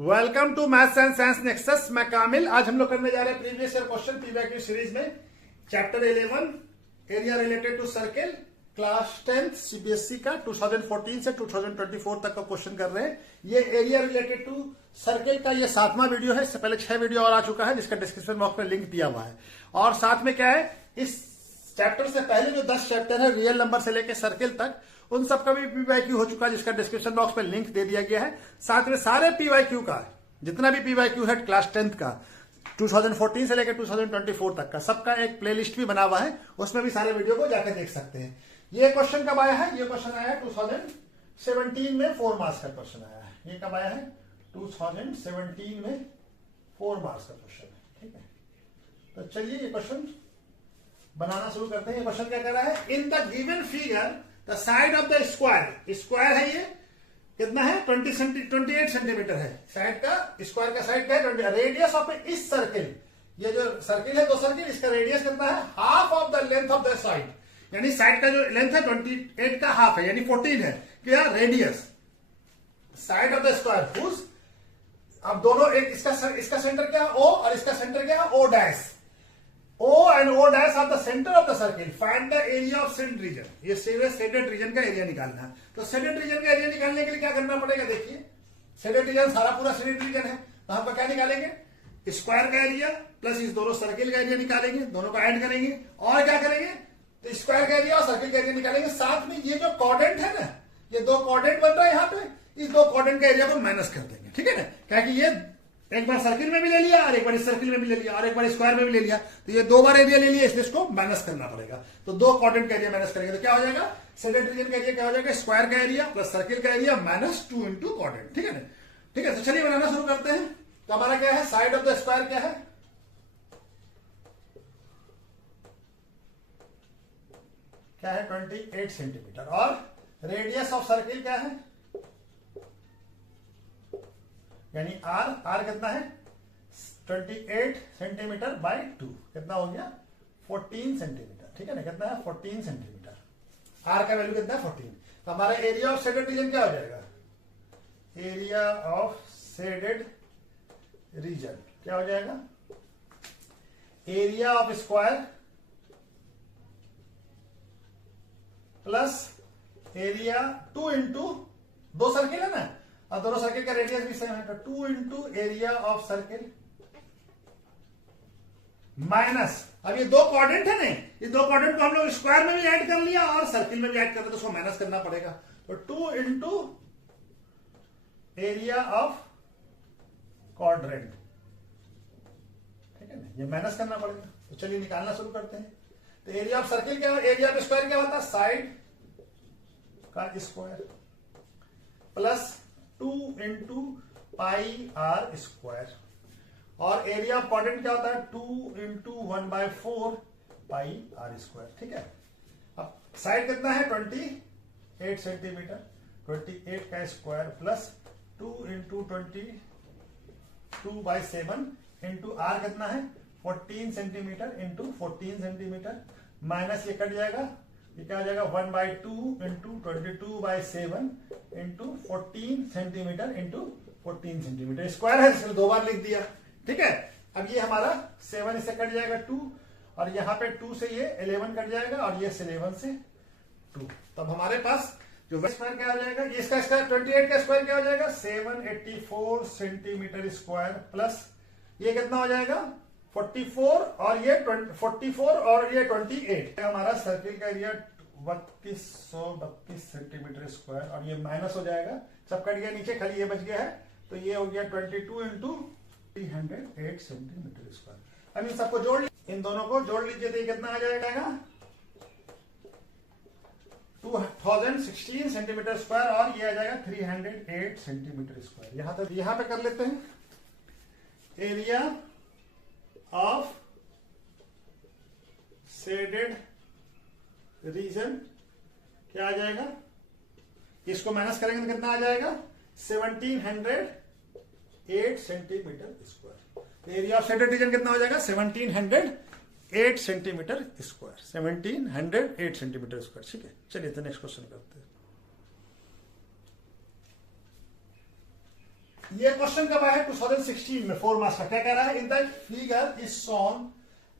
Welcome to maths and science nexus. मैं कामिल। आज हम लोग करने जा रहे हैं previous year question PYQ series में chapter 11 area related to circle class 10 CBSE का 2014 से 2024 तक का क्वेश्चन कर रहे हैं। ये एरिया रिलेटेड टू सर्किल का ये 7वां वीडियो है। इससे पहले 6 वीडियो और आ चुका है जिसका डिस्क्रिप्शन बॉक्स में लिंक दिया हुआ है। और साथ में क्या है, इस चैप्टर से पहले जो 10 चैप्टर है रियल नंबर से लेकर सर्किल तक, उन सब का भी पीवाईक्यू हो चुका है जिसका डिस्क्रिप्शन बॉक्स में लिंक दे दिया गया है। साथ में सारे पीवाईक्यू का जितना भी पीवाईक्यू है क्लास 10 का 2014 से लेकर 2024 तक का सबका एक प्लेलिस्ट भी बना हुआ है, उसमें भी सारे वीडियो को जाकर देख सकते हैं। ये क्वेश्चन कब आया है? ये क्वेश्चन आया है 2017 में 4 मार्क्स का क्वेश्चन आया है। ये कब आया है? 2017 में 4 मार्क्स का क्वेश्चन है। ठीक है, तो चलिए ये क्वेश्चन बनाना शुरू करते हैं। ये क्वेश्चन क्या कर रहा है? In the given figure the side of the square, square है ये कितना है? 28 सेंटीमीटर है। साइड का स्क्वायर का साइड का है 20। रेडियस ऑफ इस सर्किल, ये जो सर्किल है 2 सर्किल, इसका रेडियस कितना है? Half of the length of the side, यानी साइड का जो लेंथ है 28 का हाफ है, यानी 14 है। क्या radius side of the square whose, अब दोनों एक इसका सेंटर क्या है? O और इसका सेंटर क्या है? O dash. O and O dash are the center of the circle. Find the area of shaded region. ये shaded region का एरिया निकालना है। तो shaded region का एरिया निकालने के लिए क्या करना पड़ेगा? देखिए, shaded region सारा पूरा shaded region है, तो हम क्या निकालेंगे? स्क्वायर का एरिया प्लस इस दोनों सर्किल का एरिया निकालेंगे, दोनों का ऐड करेंगे और क्या करेंगे? तो स्क्वायर का एरिया और सर्किल का एरिया निकालेंगे। साथ में ये जो क्वाड्रेंट है ना, ये 2 क्वाड्रेंट बन रहा है यहाँ पे, इस 2 क्वाड्रेंट का एरिया को माइनस कर देंगे। ठीक है ना, क्या कि ये एक बार सर्किल में भी ले लिया और एक बार इस सर्किल में भी ले लिया और एक बार स्क्वायर में भी ले लिया, तो ये 2 बार एरिया ले लिया, इसलिए इसको माइनस करना पड़ेगा। तो 2 क्वाड्रेंट का एरिया माइनस करेंगे तो क्या हो जाएगा? शेडेड रीजन का एरिया क्या हो जाएगा? स्क्वायर का एरिया प्लस सर्किल का एरिया माइनस 2 इंटू क्वाड्रेंट। ठीक है ना? ठीक है, तो चलिए बनाना शुरू करते हैं। तो हमारा क्या है? साइड ऑफ द स्क्वायर क्या है? क्या है? 28 सेंटीमीटर। और रेडियस ऑफ सर्किल क्या है? यानी आर कितना है? 28 सेंटीमीटर बाय 2, कितना हो गया? 14 सेंटीमीटर। ठीक है ना, कितना है? 14 सेंटीमीटर। आर का वैल्यू कितना है? 14। तो हमारा एरिया ऑफ शेडेड रीजन क्या हो जाएगा? एरिया ऑफ शेडेड रीजन क्या हो जाएगा? Area of square plus area 2 into 2 circle है ना, और दोनों सर्किल का रेडियस भी सेम है, तो 2 into area of circle minus, अब ये 2 क्वाड्रेंट है ना, ये 2 क्वाड्रेंट को हम लोग स्क्वायर में भी ऐड कर लिया और सर्किल में भी ऐड कर रहे तो उसको माइनस करना पड़ेगा। तो 2 इंटू एरिया ऑफ क्वाड्रेंट। ठीक है ना, ये माइनस करना पड़ेगा। तो चलिए निकालना शुरू करते हैं। तो एरिया ऑफ सर्किल क्या, एरिया ऑफ स्क्वायर क्या होता है? साइड का square plus 2 into pi r square, और एरिया ऑफ क्वाड्रेंट क्या होता है? 2 इंटू 1/4 पाई आर स्क्वायर। ठीक है, अब साइड कितना है? 28 सेंटीमीटर, 28 का square plus 2 into 22/7 into r कितना है? 14 सेंटीमीटर इंटू 14 सेंटीमीटर, माइनस ये कट जाएगा, ये क्या हो जाएगा? 1/2 into 22/7 into 14 centimetre into 14 centimetre. Square है इसलिए 2 बार लिख दिया। ठीक है, अब ये हमारा 7 इससे कट जाएगा 2, और यहां पे 2 से ये 11 कट जाएगा, और ये 11 से 2। तब हमारे पास जो स्क्वायर क्या हो जाएगा? ये इसका स्क्वायर 28 का स्क्वायर क्या हो जाएगा? 784 सेंटीमीटर स्क्वायर प्लस ये कितना हो जाएगा? 44 और ये 44 और ये 28। हमारा सर्किल का एरिया 3232 सेंटीमीटर स्क्वायर, और ये माइनस हो जाएगा, सब कट गया नीचे, खाली ये बच गया है, तो ये हो गया 22 इंटू 308 सेंटीमीटर स्क्वायर। अब इन सबको जोड़ लीजिए, इन दोनों को जोड़ लीजिए, तो ये कितना आ जाएगा? 2016 सेंटीमीटर स्क्वायर, और ये आ जाएगा 308 सेंटीमीटर स्क्वायर। यहां तक, यहां पे कर लेते हैं। एरिया ऑफ शेडेड रीजन क्या आ जाएगा? इसको माइनस करेंगे तो कितना आ जाएगा? 1708 centimetre square. Area of shaded region कितना हो जाएगा? 1708 सेंटीमीटर स्क्वायर, 1708 सेंटीमीटर स्क्वायर। ठीक है, चलिए तो नेक्स्ट क्वेश्चन करते हैं। ये क्वेश्चन कब आया है 2016 में 4 मार्क्स का। क्या कह रहा है, in the figure is shown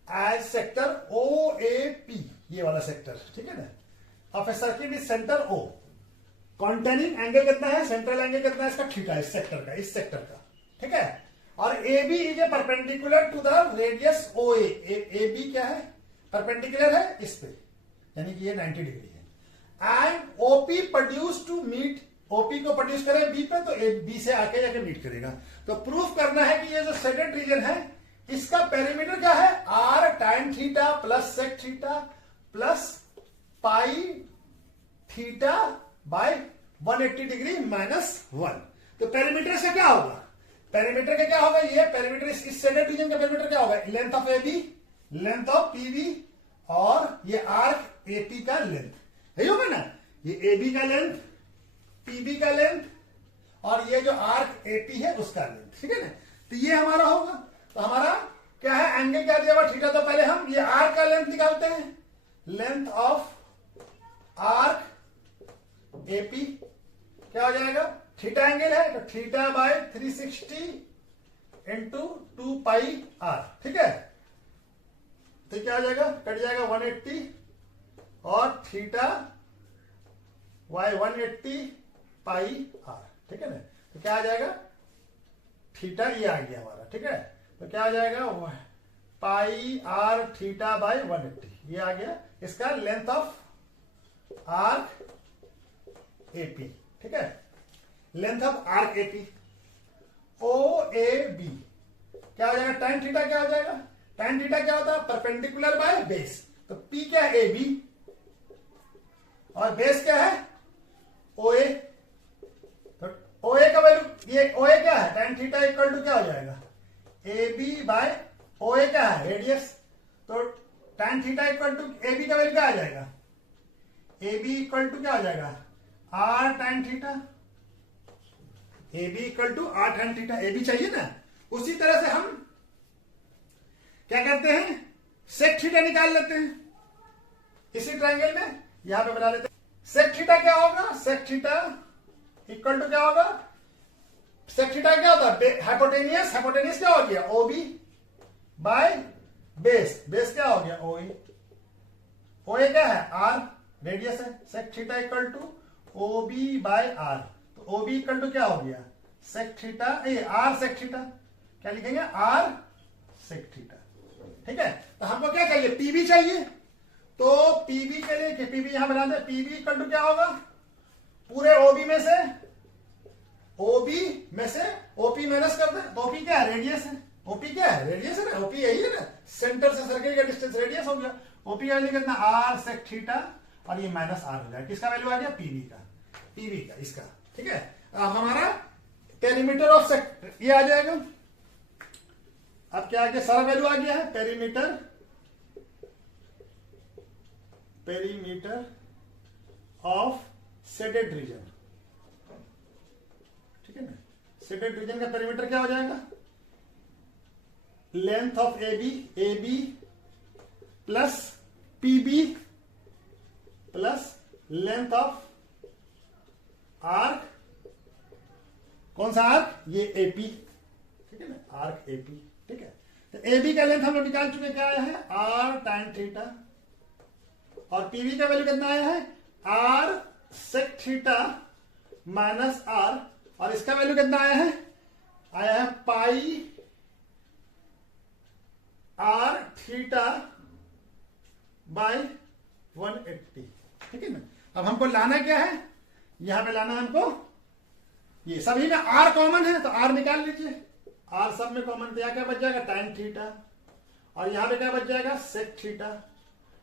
as sector O A P, ये वाला सेक्टर, ठीक है ना, of a circle is centre O, containing angle कितना है, सेंट्रल एंगल कितना है इसका, थीटा, इस सेक्टर का, इस सेक्टर का, ठीक है। और A B is a perpendicular to the radius O A B क्या है, परपेंडिकुलर है इस पे, यानी कि ये 90 डिग्री है। And OP produce to meet, OP को प्रोड्यूस करे बी पे, तो ए बी से आके जाके मीट करेगा। तो प्रूफ करना है कि ये जो शेडेड रीजन है इसका पेरीमीटर क्या है, R tan theta plus sec theta plus pi theta by 180 degree minus 1। तो पेरीमीटर से क्या होगा, पेरीमीटर का क्या होगा, ये पेरीमीटर इस शेडेड रीजन का पेरीमीटर क्या होगा, length of A B, length of PB, और ये आर्क एपी का लेंथ, यही होगा ना, ये ए बी का लेंथ, पीबी का लेंथ, और ये जो आर्क एपी है उसका लेंथ, ठीक है ना। तो ये हमारा होगा, तो हमारा क्या है, एंगल क्या दिया हुआ थीटा। तो पहले हम ये आर्क का लेंथ निकालते हैं, लेंथ ऑफ आर्क एपी क्या हो जाएगा, थीटा एंगल है तो theta by 360 into 2 pi R, ठीक है। तो क्या हो जाएगा, कट जाएगा 180 और थीटा बाय 180 पाई आर, ठीक है ना। तो क्या आ जाएगा, थीटा ये आ गया हमारा, ठीक है। तो क्या आ जाएगा, पाई आर थीटा बाय 180, ये आ गया इसका लेंथ ऑफ आर्क एपी, ठीक है, length of arc AP. O A B क्या हो जाएगा, tan थीटा क्या हो जाएगा, tan थीटा क्या होता है, परपेंडिकुलर बाय बेस। तो पी क्या है, ए बी, और बेस क्या है ओ ए। तो ओ ए का वैल्यू, ये ओ ए क्या है, tan थीटा इक्वल टू क्या हो जाएगा, ए बी बाय ओ ए क्या है, रेडियस। तो tan theta equal to A B का वैल्यू क्या आ जाएगा, ए बी इक्वल टू क्या हो जाएगा, R tan theta, A B equal to R tan theta, A B चाहिए ना। उसी तरह से हम क्या करते हैं, सेक थीटा निकाल लेते हैं इसी ट्रायंगल में, यहां पे बना लेते हैं। सेक थीटा क्या होगा, सेक थीटा इक्वल टू क्या होगा, सेक थीटा क्या होता है, हाइपोटेनियस, हाइपोटेनियस क्या हो गया, O B by base, base क्या हो गया ओ ए, ओ ए क्या है आर, रेडियस है। Sec theta equal to O B by R, तो ओ बी इक्वल टू क्या हो गया, sec theta, R sec theta, क्या लिखेंगे, आर सेक थीटा, ठीक है। तो हमको क्या चाहिए, पीबी चाहिए। तो पीबी के लिए पीबी यहां बना दे, पीबी इक्वल टू क्या होगा, पूरे ओबी में से, ओबी में से ओपी माइनस कर दे, तो ओपी क्या है, रेडियस है, ओपी क्या है, रेडियस है ना, ओपी यही है ना, सेंटर से सर्किल का डिस्टेंस रेडियस हो गया। ओपी का वैल्यू कितना, आर सेक थीटा, और ये माइनस आर हो जाएगा, किसका वैल्यू आ गया, पीबी का, पीबी का इसका, ठीक है। हमारा पेरीमीटर ऑफ सेक्टर ये आ जाएगा। अब क्या आ गया, सारा वैल्यू आ गया है, perimeter, perimeter of shaded region, ठीक है ना। शेडेड रीजन का पेरीमीटर क्या हो जाएगा, length of A B plus PB plus length of arc, कौन सा आर्क, ये एपी, ठीक है ना, आर्क एपी, ठीक है। तो ए बी का लेंथ हम लोग निकाल चुके, क्या आया है, आर tan थीटा, और पीवी का वैल्यू कितना आया है, R sec theta minus R, और इसका वैल्यू कितना आया है, आया है पाई आर थीटा बाय 180, ठीक है ना। अब हमको लाना क्या है, यहां पे लाना है हमको, ये सभी में आर कॉमन है तो आर निकाल लीजिए, आर सब में कॉमन, तो यहां क्या बच जाएगा, tan थीटा, और यहां पे क्या बच जाएगा, सेक थीटा,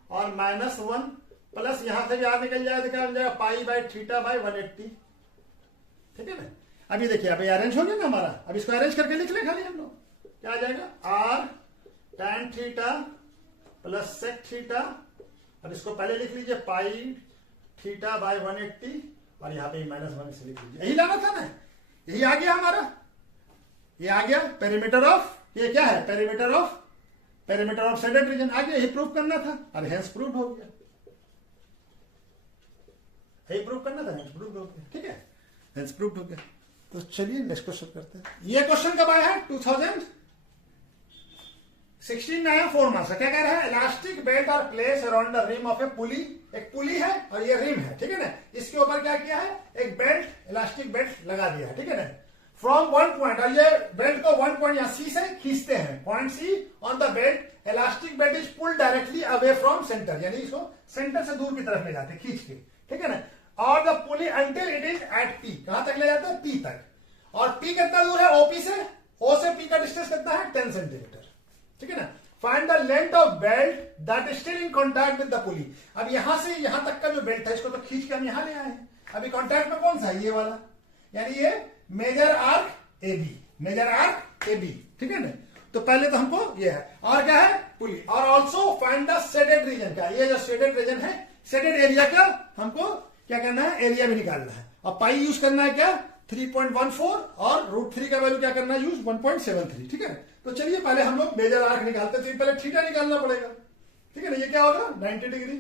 और -1 प्लस यहां से भी आर निकल जाएगा, तो क्या बन जाएगा, पाई बाय थीटा बाय 180, ठीक है ना। अभी देखिए, अभी अरेंज हो गया ना हमारा, अब इसको अरेंज करके लिख ले खाली हम लोग, क्या आ जाएगा, R tan theta plus sec theta, अब इसको पहले लिख लीजिए पाई थीटा बाय 180, और यहां पे -1 से लिख लीजिए, यही लाना था ना, यही आ गया हमारा, ये आ गया पेरीमीटर ऑफ, ये क्या है, पेरीमीटर ऑफ शेडेड रीजन आ गया, यही प्रूव करना था, और हेंस प्रूव हो गया, यही प्रूव करना था, हेंस प्रूव हो गया, ठीक है, हेंस प्रूव हो गया। तो चलिए नेक्स्ट क्वेश्चन करते हैं। ये क्वेश्चन कब आया है? 2016 में आया, 4 मार्क्स। क्या कह रहा है? इलास्टिक बेल्ट और place around the rim of a pulley. एक पुली है और ये रिम है, ठीक है ना। इसके ऊपर क्या किया है? एक बेल्ट, इलास्टिक बेल्ट लगा दिया है, ठीक है ना। फ्रॉम वन पॉइंट, और ये बेल्ट को वन पॉइंट या सी से खींचते हैं, point C on the belt elastic belt is pulled directly away from centre, यानी इसको सेंटर से दूर की तरफ ले जाते हैं खींच के, ठीक है ना। और the pulley until it is at P, कहां तक ले जाते हैं? पी तक। और पी कितना दूर है? ओपी से। ओ से पी का डिस्टेंस कितना है? 10 सेंटीमीटर, ठीक है ना। Find the length of belt that is still in contact with the पुली। अब यहां से यहां तक का जो बेल्ट है, इसको तो खींच के हम यहां ले आए हैं। अभी कॉन्टैक्ट में कौन सा है? ये वाला, यानी ये major arc A B, major arc A B, ठीक है ना। तो पहले तो हमको ये है, और क्या है? पुली। और also find the shaded region का, ये जो शेडेड रीजन है, शेडेड एरिया का हमको क्या करना है? एरिया भी निकालना है। और पाई यूज करना है क्या? 3.14, और √3 का वैल्यू क्या करना है? यूज 1.73, ठीक है। तो चलिए पहले हम लोग मेजर आर्क निकालते हैं। तो पहले थीटा निकालना पड़ेगा, ठीक है ना। ये क्या होगा? 90 डिग्री,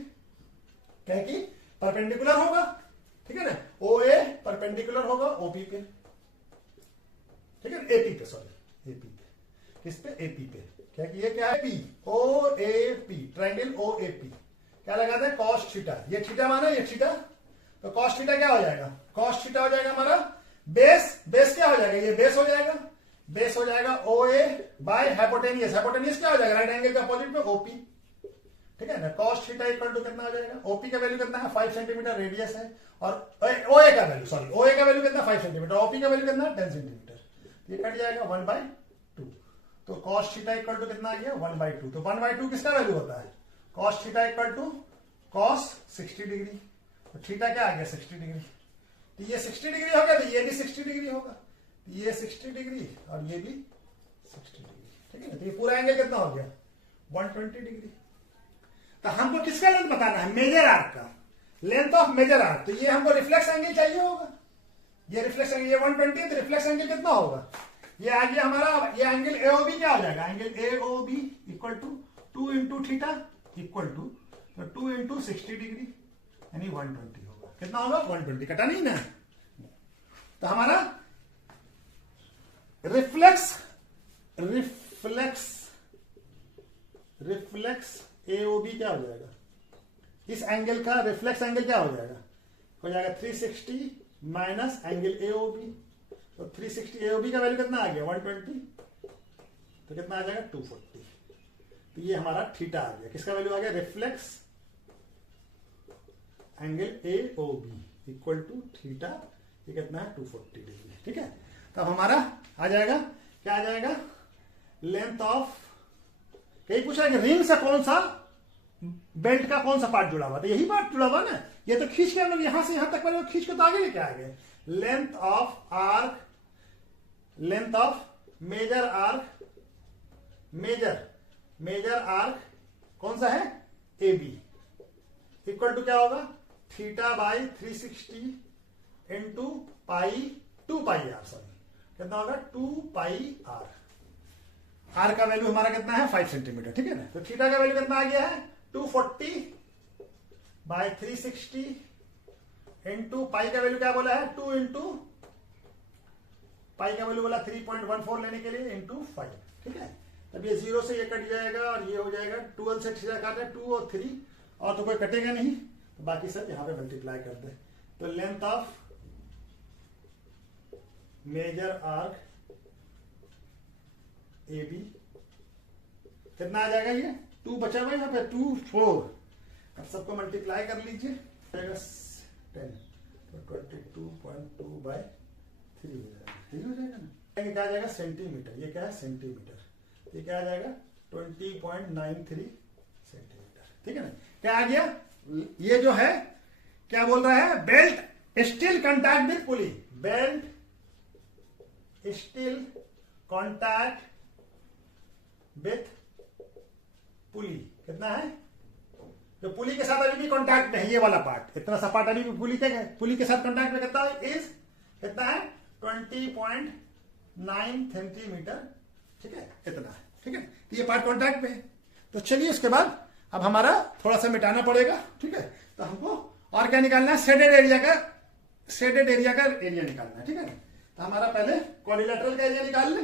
क्या कि परपेंडिकुलर होगा, ठीक है ना। ओ ए परपेंडिकुलर होगा ओपी पे, ठीक है, एपी पे, सॉरी एपी पे, किस पे? एपी पे। क्या कि ये क्या है? P, O A P, triangle O A P. क्या लगाते हैं? Cos theta. ये थीटा माना, ये थीटा, तो कॉस थीटा क्या हो जाएगा? कॉस थीटा हो जाएगा हमारा बेस। बेस क्या हो जाएगा? ये बेस हो जाएगा। बेस हो जाएगा ओ ए बाय हाइपोटेनियस। हाइपोटेनियस क्या हो जाएगा? राइट एंगल के अपोजिट में ओपी, ठीक है ना। कॉस थीटा इक्वल टू कितना हो जाएगा? ओपी का वैल्यू कितना है? 5 सेंटीमीटर रेडियस है, और ओ ए का वैल्यू, सॉरी ओ ए का वैल्यू कितना? 5 सेंटीमीटर। ओपी का वैल्यू कितना? 10 सेंटीमीटर। ये कट जाएगा 1/2। तो कॉस थीटा इक्वल टू कितना आ गया? 1/2। तो 1/2 किसका वैल्यू होता है? Cos theta equal to cos 60 degree. तो थीटा क्या आ गया? 60 डिग्री। तो ये 60 डिग्री हो गया, तो ये भी 60 डिग्री होगा। तो ये 60 डिग्री और ये भी 60 डिग्री, ठीक है ना। तो ये पूरा एंगल कितना हो गया? 120 डिग्री। तो हमको किसका लेंथ बताना है? मेजर आर्क का, लेंथ ऑफ मेजर आर्क। तो ये हमको रिफ्लेक्स एंगल चाहिए होगा। ये रिफ्लेक्स एंगल, ये 120, तो रिफ्लेक्स एंगल कितना होगा? ये आ गया हमारा, ये एंगल एओबी क्या हो जाएगा? Angle AOB equal to 2 into theta equal to 2 into 60 degree, यानी 120 होगा। कितना होगा? 120। कटा नहीं ना। तो हमारा रिफ्लेक्स एओबी क्या हो जाएगा? इस एंगल का रिफ्लेक्स एंगल क्या हो जाएगा? हो जाएगा 360 माइनस एंगल एओबी। तो 360 एओबी का वैल्यू कितना आ गया? 120। तो कितना आ जाएगा? 240। तो ये हमारा थीटा आ गया। किसका वैल्यू आ गया? Reflex angle AOB equal to theta. ये कितना है? 240 डिग्री, ठीक है। तो अब हमारा आ जाएगा, क्या आ जाएगा? लेंथ ऑफ, कहीं पूछा है कि रिंग से कौन सा बेल्ट का कौन सा पार्ट जुड़ा हुआ? तो यही पार्ट जुड़ा हुआ ना। ये तो खींच के हम लोग यहां से यहां तक पहले खींच के तो आगे लेके आ गए। Length of arc, length of major arc, major arc कौन सा है? ए बी इक्वल टू क्या होगा? Theta by 360 into pi 2 pi R, sorry कितना होगा? 2 पाई आर। आर का वैल्यू हमारा कितना है? 5 सेंटीमीटर, ठीक है ना। तो थीटा का वैल्यू कितना आ गया है? 240 बाई 360 इंटू पाई का वैल्यू क्या बोला है? 2 इंटू पाई का वैल्यू बोला 3.14 लेने के लिए इंटू 5, ठीक है। तब ये 0 से ये कट जाएगा और ये हो जाएगा 12 से थीटा काट है 2 और 3, और तो कोई कटेगा नहीं, तो बाकी सब यहां पे मल्टीप्लाई कर दे। तो length of major arc A B कितना आ जाएगा? ये 2 बचा हुआ यहाँ पे, 2 4। अब सबको मल्टीप्लाई कर लीजिए, 10 तो 22.2 बाय 3 हो जाएगा, ठीक हो जाएगा ना। ये क्या आ जाएगा? सेंटीमीटर। ये क्या है? सेंटीमीटर। ये क्या आ जाएगा? 20.93 सेंटीमीटर, ठीक है ना। क्या आ गया? ये जो है क्या बोल रहा है? Belt still contact with pulley, belt still contact with pulley कितना है? जो पुली के साथ अभी भी कांटेक्ट में है, ये वाला पार्ट, इतना सा पार्ट अभी भी पुली के साथ कांटेक्ट में कितना है? इज कितना है? 20.9 सेंटीमीटर, ठीक है, इतना है, ठीक है। तो ये पार्ट कांटेक्ट में है। तो चलिए उसके बाद अब हमारा थोड़ा सा मिटाना पड़ेगा, ठीक है। तो हमको और क्या निकालना है? शेडेड एरिया का एरिया निकालना है, ठीक है ना। तो हमारा पहले क्वाड्रिलेटरल का एरिया निकाल ले।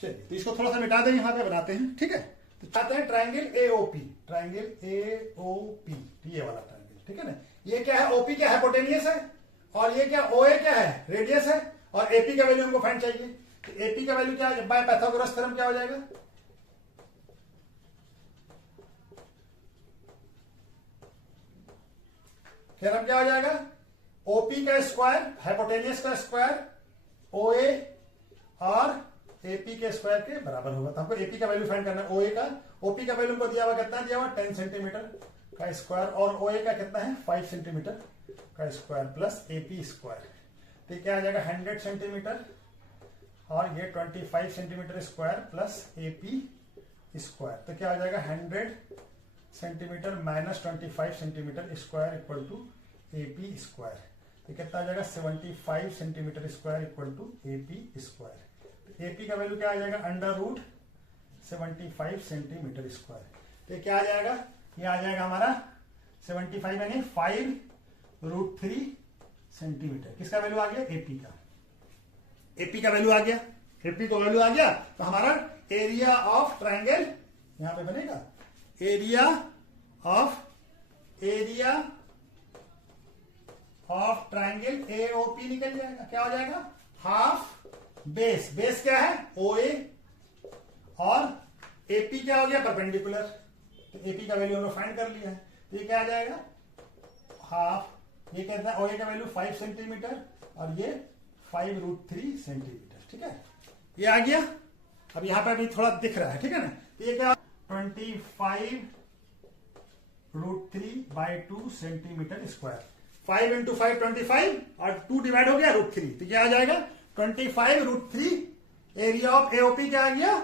चलिए तो इसको थोड़ा सा मिटा दें, यहां पे बनाते हैं, ठीक है। तो चाहते हैं ट्राइंगल एओपी, ट्राइंगल एओपी, ये वाला ट्राइंगल, ठीक है ना। ये क्या है, ओपी क्या है, हाइपोटेनियस है, और ये क्या ओए क्या है, रेडियस है, और एपी का वैल्यू हमको फाइंड चाहिए। तो एपी का वैल्यू क्या है, बाय पाइथागोरस थ्योरम क्या हो जाएगा, थ्योरम क्या हो जाएगा, ओपी का स्क्वायर, हाइपोटेनियस का स्क्वायर, ओए और एपी के स्क्वायर के बराबर होगा। तो हमको एपी का वैल्यू फाइंड करना है। ओए का, ओपी का वैल्यू को दिया हुआ, कितना दिया हुआ, 10 सेंटीमीटर का स्क्वायर, और ओए का कितना है, 5 सेंटीमीटर का स्क्वायर प्लस एपी स्क्वायर। तो क्या आ जाएगा, 100 सेंटीमीटर, और ये 25 centimetre square plus AP square. तो क्या आ जाएगा, 100 centimetre minus 25 centimetre square equal to AP square. तो कितना आ जाएगा, 75 centimetre square equal to AP square. AP का वैल्यू क्या आ जाएगा, अंडर रूट 75 सेंटीमीटर स्क्वायर। तो क्या आ जाएगा, ये आ जाएगा हमारा 75 यानी 5√3 सेंटीमीटर। किसका वैल्यू आ गया, एपी का, एपी का वैल्यू आ गया, एपी का वैल्यू आ गया। तो हमारा एरिया ऑफ ट्राइंगल यहां पे बनेगा, एरिया ऑफ ट्राइंगल एओपी निकल जाएगा। क्या हो जाएगा, हाफ बेस, बेस क्या है, ओए, और एपी क्या हो गया, परपेंडिकुलर। तो एपी का वैल्यू हमने फाइंड कर लिया है। तो ये क्या आ जाएगा, हाफ, ये कहता है ओए का वैल्यू 5 सेंटीमीटर, और ये 5√3 सेंटीमीटर, ठीक है, ये आ गया। अब यहां पर भी थोड़ा दिख रहा है, ठीक है ना। तो ये क्या, 25√3/2 सेंटीमीटर स्क्वायर, 5 × 5 25, और 2 डिवाइड हो गया √3। तो क्या आ जाएगा, 25√3। एरिया ऑफ एओपी क्या आ गया,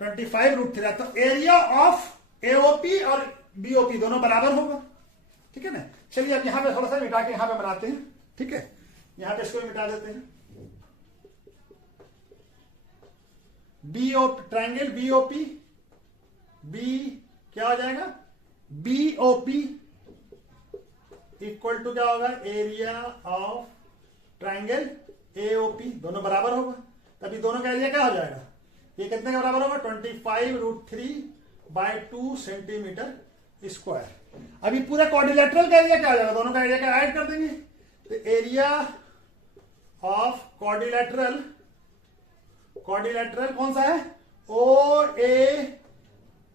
25√3। तो एरिया ऑफ एओपी और बीओपी दोनों बराबर होगा, ठीक है ना। चलिए अब यहां पे थोड़ा सा मिटा के यहां पे बनाते हैं, ठीक है। यहां पे इसको मिटा देते हैं। बीओपी, ट्राइंगल बीओपी, बी क्या हो जाएगा, बीओपी इक्वल टू क्या होगा, एरिया ऑफ ट्राइंगल एओपी, दोनों बराबर होगा। तभी दोनों का एरिया क्या हो जाएगा, ये कितने का बराबर होगा, 25√3/2 सेंटीमीटर स्क्वायर। अभी पूरा क्वाड्रिलेटरल का एरिया क्या हो जाएगा, दोनों का एरिया क्या ऐड कर देंगे। तो एरिया ऑफ क्वाड्रिलेटरल, क्वाड्रिलेटरल कौन सा है, O A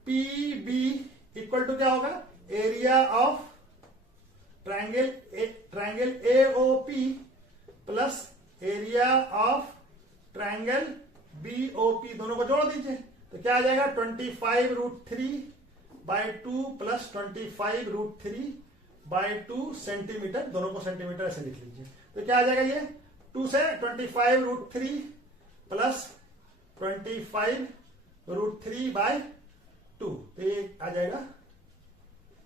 P B equal to क्या होगा, area of triangle AOP plus area of triangle BOP, दोनों को जोड़ दीजिए। तो क्या आ जाएगा, 25√3/2 प्लस 25√3/2 सेंटीमीटर, दोनों को सेंटीमीटर ऐसे लिख लीजिए। तो क्या आ जाएगा, ये 2 से 25√3 प्लस 25√3/2, तो ये आ जाएगा,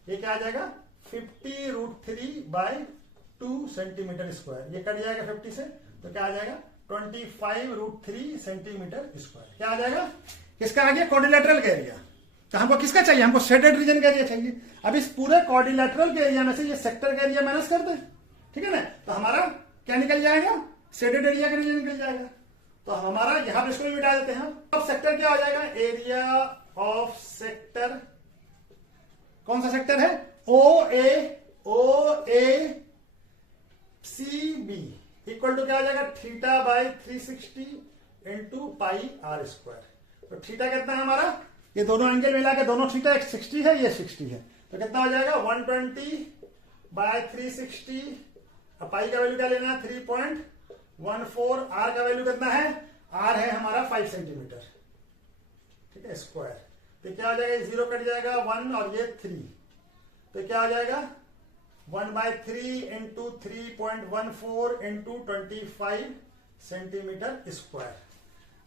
ये क्या आ जाएगा, 50√3/2 सेंटीमीटर स्क्वायर। ये कट जाएगा 50 से, तो क्या आ जाएगा, 25√3 सेंटीमीटर स्क्वायर। क्या आ जाएगा, किसका आ गया, क्वाड्रिलेटरल का एरिया। तो हमको किसका चाहिए, हमको शेडेड रीजन का एरिया चाहिए। अब इस पूरे क्वाड्रिलेटरल के एरिया में से ये सेक्टर का एरिया माइनस कर दे, ठीक है ना। तो हमारा क्या निकल जाएगा, शेडेड एरिया का रीजन निकल जाएगा। तो हमारा यहां पर इसको भी मिटा देते हैं। अब सेक्टर क्या हो जाएगा, एरिया ऑफ सेक्टर, कौन सा सेक्टर है, O A C B equal to क्या हो जाएगा, θ/360 इंटू πr²। तो थीटा कितना है हमारा, ये दोनों एंगल मिला के दोनों थीटा, एक 60 है, ये 60 है, तो कितना हो जाएगा, 120/360। अब पाई का वैल्यू क्या लेना है, 3.14। आर का वैल्यू कितना है, आर है हमारा 5 सेंटीमीटर, ठीक है, स्क्वायर। तो क्या हो जाएगा, 0 कट जाएगा, 1 और ये 3, तो क्या हो जाएगा, 1/3 इंटू 3.14 इंटू 25 सेंटीमीटर स्क्वायर।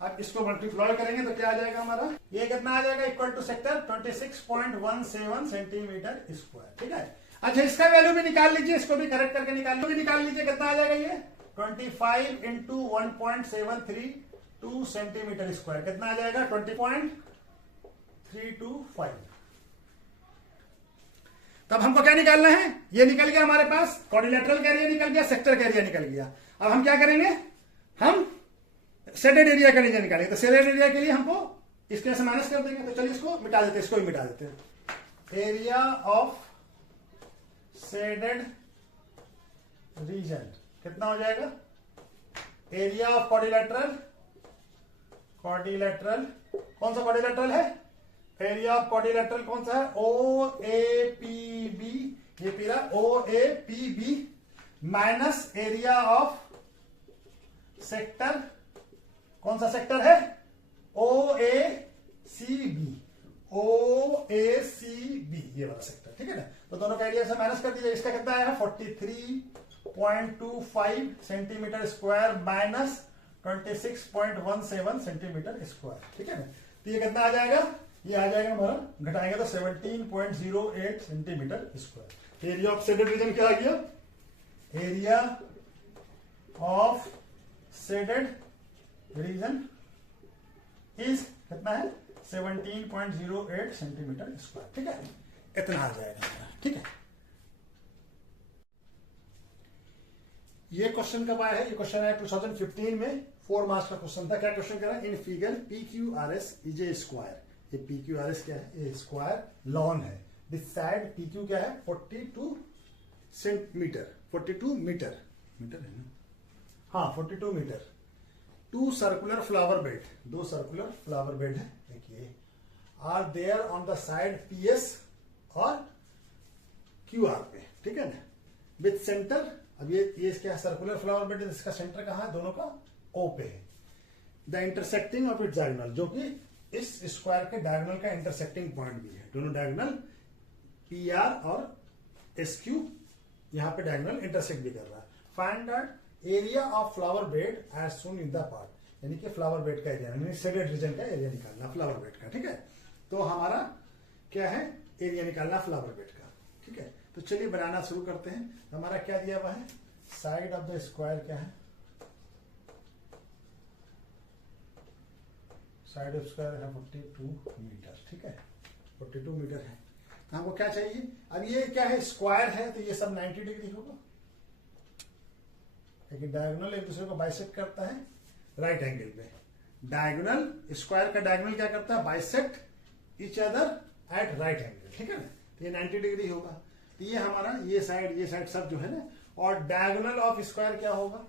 अब इसको मल्टीप्लाई करेंगे तो क्या आ जाएगा हमारा, ये कितना आ जाएगा, equal to sector 26.17 centimetre square, ठीक है। अच्छा, इसका वैल्यू भी निकाल लीजिए, इसको भी करेक्ट करके निकाल लीजिए, कितना आ जाएगा, ये 25 इंटू 1.732 सेंटीमीटर स्क्वायर, कितना आ जाएगा, 20.325। तब हमको क्या निकालना है, ये निकल गया हमारे पास, क्वाड्रिलेटरल का एरिया निकल गया, सेक्टर का एरिया निकल गया। अब हम क्या करेंगे, हम शेडेड एरिया का रीजन निकालेंगे। तो शेडेड एरिया के लिए हमको इसके से माइनस कर देंगे। तो चलिए इसको मिटा देते हैं, इसको भी मिटा देते हैं। एरिया ऑफ शेडेड रीजन कितना हो जाएगा, एरिया ऑफ क्वाड्रिलेटरल, क्वाड्रिलेटरल कौन सा क्वाड्रिलेटरल है, एरिया ऑफ क्वाड्रिलेटरल कौन सा है, ओ ए पी बी, ये पूरा O A P B minus area of sector, कौन सा सेक्टर है, ओ ए सी बी, ओ ए सी बी, ये वाला सेक्टर, ठीक है ना। तो दोनों का एरिया से माइनस कर दीजिए। इसका कितना आया, 43.25 centimetre square minus 26.17 centimetre square, ठीक है ना। तो ये कितना आ जाएगा, ये आ जाएगा हमारा, घटाएंगे तो 17.08 centimetre square. Area of shaded region क्या आ गया, area of shaded region is कितना है, 17.08 सेंटीमीटर स्क्वायर, ठीक है, इतना आ जाएगा, ठीक है। ये क्वेश्चन कब आया है, ये क्वेश्चन आया 2015 में, 4 मार्क्स का क्वेश्चन था। क्या क्वेश्चन करा, in figure P Q R S is a square, ये पी क्यू आर एस क्या है, ये स्क्वायर लॉन है। दिस साइड पी क्यू क्या है, 42 सेंटीमीटर, 42 मीटर, मीटर है ना, हाँ 42 metre. 2 circular flower bed, 2 circular flower bed है, देखिए, are there on the side P S और क्यू आर पे, ठीक है ना, विथ सेंटर। अब ये क्या सर्कुलर फ्लावर बेड है, इसका सेंटर कहाँ है, दोनों का ओ पे है। The intersecting of it diagonal, जो कि इस स्क्वायर के डायगोनल का इंटरसेक्टिंग पॉइंट भी है, दोनों डायगोनल पी आर और एस क्यू यहां पे डायगोनल इंटरसेक्ट भी कर रहा है। Find the area of flower bed as shown in the part, यानी कि फ्लावर बेड का एरिया, यानी शेडेड रीजन का एरिया निकालना फ्लावर बेड का, ठीक है। तो हमारा क्या है, एरिया निकालना फ्लावर बेड का, ठीक है। तो चलिए बनाना शुरू करते हैं। हमारा क्या दिया हुआ है, साइड ऑफ द स्क्वायर क्या है, साइड ऑफ स्क्वायर है 42 मीटर, ठीक है, 42 मीटर है। तो हमको क्या चाहिए, अब ये क्या है, स्क्वायर है, तो ये सब 90 डिग्री होगा, लेकिन डायगोनल एक दूसरे को बाइसेक्ट करता है राइट एंगल पे। डायगोनल, स्क्वायर का डायगोनल क्या करता है, bisect each other at right angle, ठीक है ना। तो ये 90 डिग्री होगा। तो ये हमारा ये साइड सब जो है ना, और डायगोनल ऑफ स्क्वायर क्या होगा,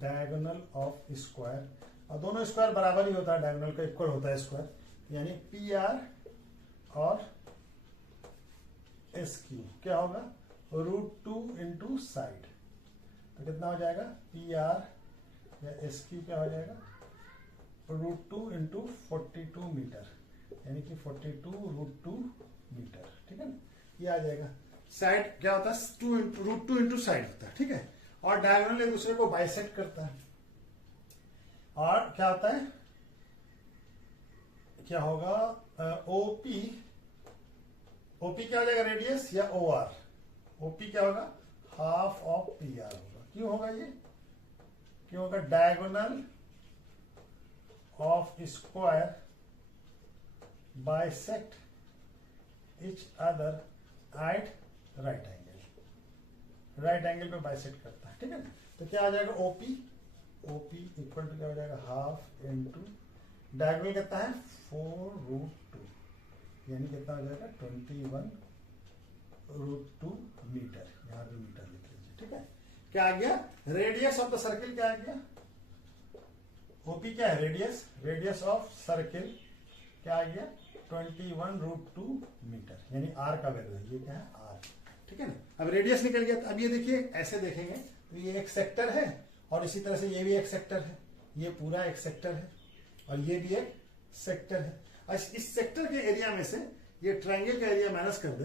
डायगोनल ऑफ स्क्वायर, और दोनों स्क्वायर बराबर ही होता है, डायगोनल का इक्वल होता है स्क्वायर, यानी पी आर और एस क्यू क्या होगा, √2 इंटू साइड। तो कितना हो जाएगा, पी आर या एस क्यू क्या हो जाएगा, √2 इंटू 42 मीटर, यानी कि 42√2 मीटर, ठीक है ना। ये आ जाएगा। साइड क्या होता है, √2 इंटू साइड होता है, ठीक है। और डायगोनल एक दूसरे को बाइसेक्ट करता है। और क्या होता है, क्या होगा, ओपी, ओपी क्या हो जाएगा, रेडियस या ओ आर, ओपी क्या होगा, हाफ ऑफ पी आर होगा। क्यों होगा ये, क्यों होगा, diagonal of square bisect each other at right angle, right angle पे बाइसेक्ट करता है, ठीक है ना। तो क्या आ जाएगा, ओपी, ओपी इक्वल टू क्या हो जाएगा, हाफ इंटू डायगोनल कितना है 4√2, यानी कितना हो जाएगा 21√2 मीटर, यहाँ पे मीटर लिख लीजिए, ठीक है। क्या आ गया, रेडियस ऑफ द सर्किल क्या आ गया, ओपी क्या है, रेडियस, रेडियस ऑफ सर्किल क्या आ गया 21√2 मीटर, यानी आर का वैल्यू है, ये क्या है आर, ठीक है ना। अब रेडियस निकल गया। तो अब ये देखिए ऐसे देखेंगे तो ये एक सेक्टर है, और इसी तरह से ये भी एक सेक्टर है, ये पूरा एक सेक्टर है, और ये भी एक सेक्टर है। और इस सेक्टर के एरिया में से ये ट्रायंगल का एरिया माइनस कर दे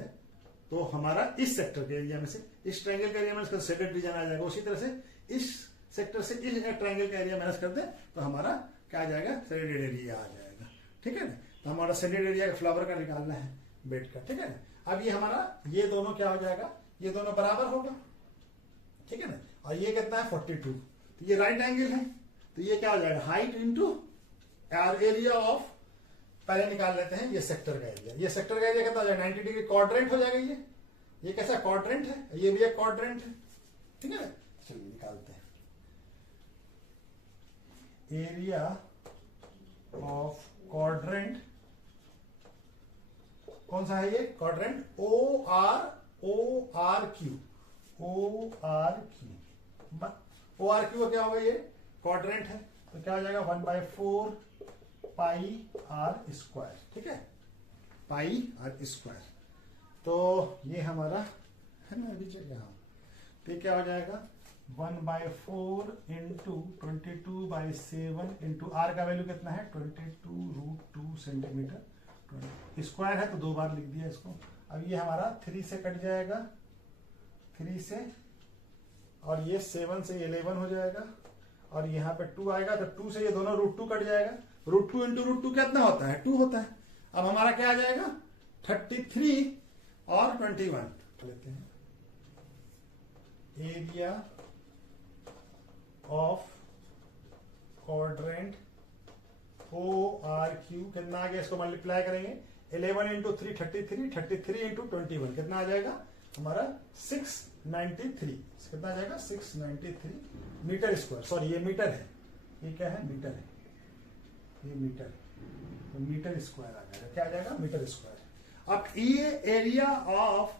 तो हमारा इस सेक्टर के एरिया में से इस ट्रायंगल का एरिया माइनस कर शेडेड रीजन आ जाएगा। उसी तरह से इस सेक्टर से इस ट्रायंगल का एरिया माइनस कर दे तो हमारा क्या आ जाएगा, शेडेड एरिया आ जाएगा, ठीक है ना। तो हमारा शेडेड एरिया फ्लावर का निकालना है बेड का, ठीक है ना। अब ये हमारा ये दोनों क्या हो जाएगा, ये दोनों बराबर होगा, ठीक है ना। और ये कितना है 42, तो ये राइट एंगल है, तो ये क्या हो जाएगा, हाइट इंटू एरिया ऑफ, पहले निकाल लेते हैं ये सेक्टर का एरिया। ये सेक्टर का एरिया कितना हो जाएगा 90 डिग्री, क्वाड्रेंट हो जाएगा। ये कैसा क्वाड्रेंट है, ये भी एक क्वाड्रेंट है, ठीक है, चलिए निकालते हैं। एरिया ऑफ क्वाड्रेंट, कौन सा है ये quadrant? O R Q, O R Q क्या होगा? ये क्वाड्रेंट है तो क्या हो जाएगा? 1/4 पाई आर स्क्वायर, ठीक है, पाई आर स्क्वायर। तो ये हमारा है ना अभी जगह, तो ये क्या हो जाएगा? 1/4 इंटू 22/7 इंटू आर का वैल्यू कितना है? 22√2 सेंटीमीटर स्क्वायर है, तो 2 बार लिख दिया इसको। अब ये हमारा 3 से कट जाएगा, 3 से, और ये 7 से 11 हो जाएगा, और यहाँ पे 2 आएगा, तो 2 से ये दोनों √2 कट जाएगा। √2 इंटू √2 कितना होता है? 2 होता है। अब हमारा क्या आ जाएगा? 33 और 21 लेते हैं। Area of quadrant O R Q कितना आ गया? इसको मल्टीप्लाई करेंगे, 11 इंटू 3 33, 33 इंटू 21 कितना आ जाएगा हमारा? 693। कितना आ जाएगा? 693 मीटर स्क्वायर। सॉरी ये मीटर है, ये क्या है? मीटर है, ये मीटर है, तो मीटर स्क्वायर आ जाएगा। क्या आ जाएगा? Metre square. अब ये area of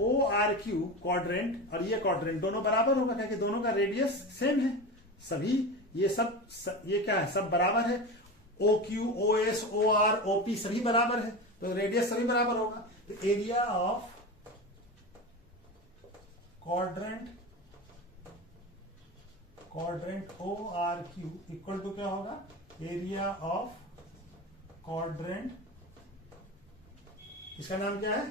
O R Q quadrant और ये क्वाड्रेंट दोनों बराबर होगा, क्योंकि दोनों का रेडियस सेम है। सभी ये ये क्या है? सब बराबर है। O Q, O S, O R, O P सभी बराबर है, तो रेडियस सभी बराबर होगा। तो area of quadrant O R Q equal to क्या होगा? एरिया ऑफ क्वाड्रेंट, इसका नाम क्या है?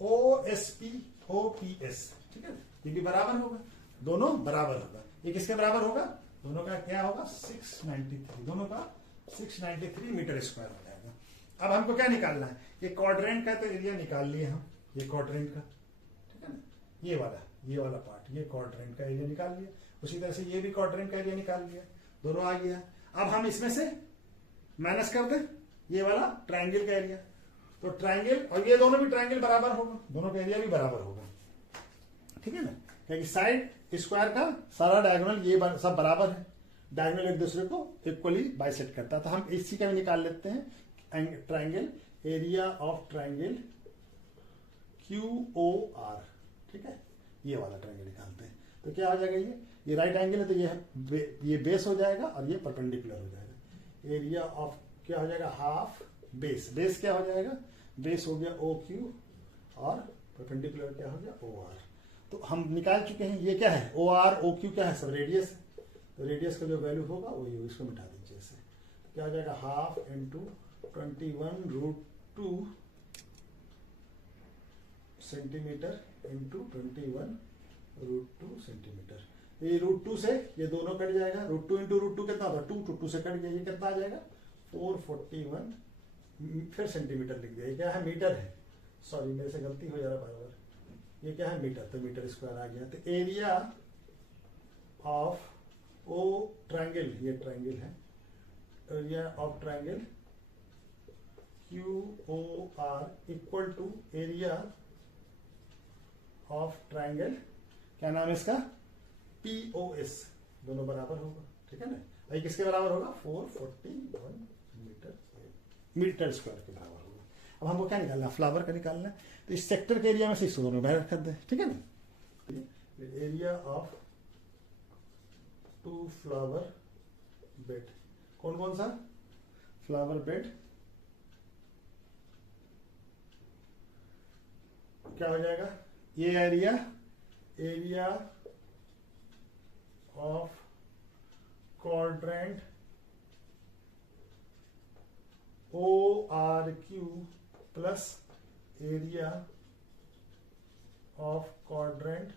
O S P, O P S, ठीक है। ये भी बराबर होगा, दोनों बराबर होगा। ये किसके बराबर होगा? दोनों का क्या होगा? 693, दोनों का 693 मीटर स्क्वायर हो जाएगा। अब हमको क्या निकालना है? ये क्वाड्रेंट का तो एरिया निकाल लिए हम, ये क्वाड्रेंट का, ठीक है ना, ये वाला पार्ट, ये क्वाड्रेंट का एरिया निकाल लिया। उसी तरह से ये भी क्वाड्रेंट का एरिया निकाल लिया, दोनों आ गया। अब हम इसमें से माइनस कर दें ये वाला ट्राइंगल का एरिया, तो ट्राइंगल और ये दोनों भी ट्राइंगल बराबर होगा, दोनों का एरिया भी बराबर होगा, ठीक है ना, क्योंकि साइड स्क्वायर का सारा डायगोनल ये सब बराबर है, डायगोनल एक दूसरे को इक्वली बाइसेक्ट करता है। तो हम इसी का भी निकाल लेते हैं triangle, area of triangle QOR, ठीक है, ये वाला ट्राइंगल निकालते हैं। तो क्या हो जाएगा? ये राइट एंगल है, तो ये बेस हो जाएगा और ये परपेंडिकुलर हो जाएगा। एरिया ऑफ क्या हो जाएगा? हाफ बेस, बेस क्या हो जाएगा? बेस हो गया OQ और परपेंडिकुलर क्या हो गया? OR। तो हम निकाल चुके हैं। ये क्या है? OR OQ क्या है? सब रेडियस है, तो रेडियस का जो वैल्यू होगा वही, इसको मिटा दीजिए इससे। तो क्या हो जाएगा? Half into 21√2 centimetre into 21√2 centimetre. ये √2 से ये दोनों कट जाएगा, √2 इंटू √2 कितना होता है? 2 2 से कट गया, ये कितना आ जाएगा? 441 फिर सेंटीमीटर लिख दिया। ये क्या है? मीटर है, सॉरी मेरे से गलती हो जा रहा बराबर। ये क्या है? मीटर, तो मीटर स्क्वायर आ गया। तो एरिया ऑफ ओ ट्राइंगल, ये ट्राइंगल है, area of triangle QOR equal to area of triangle, क्या नाम है इसका? POS, दोनों बराबर होगा, ठीक है ना। ये किसके बराबर होगा? 441 मीटर स्क्वायर के बराबर होगा। अब हमको क्या निकालना है? फ्लावर का निकालना है। तो इस सेक्टर के एरिया में से इसको दोनों बाहर रख दें, ठीक है ना। एरिया ऑफ 2 फ्लावर बेड, कौन कौन सा फ्लावर बेड? क्या हो जाएगा? ये area of quadrant ORQ plus area of quadrant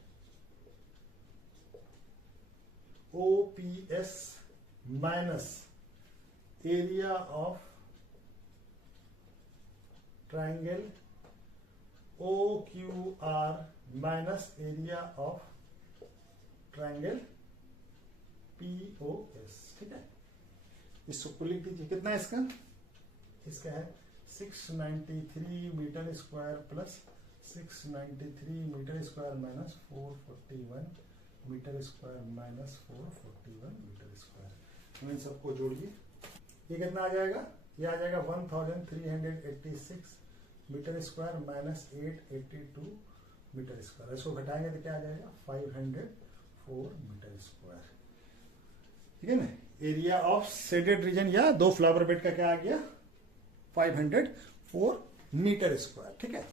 OPS minus area of triangle OQR minus area of triangle POS, ठीक है। इसको लिख दीजिए। कितना है इसका? इसका है 693 metre square plus 693 metre square minus 441 metre square minus 441 metre square. इन सबको जोड़िए, ये कितना आ जाएगा? ये आ जाएगा 1386 metre square minus 882 metre square. इसको घटाएंगे तो क्या आ जाएगा? 504 मीटर स्क्वायर। ठीक है ना। एरिया ऑफ शेडेड रीजन या दो फ्लावर बेड का क्या आ गया? 504 मीटर स्क्वायर। ठीक है।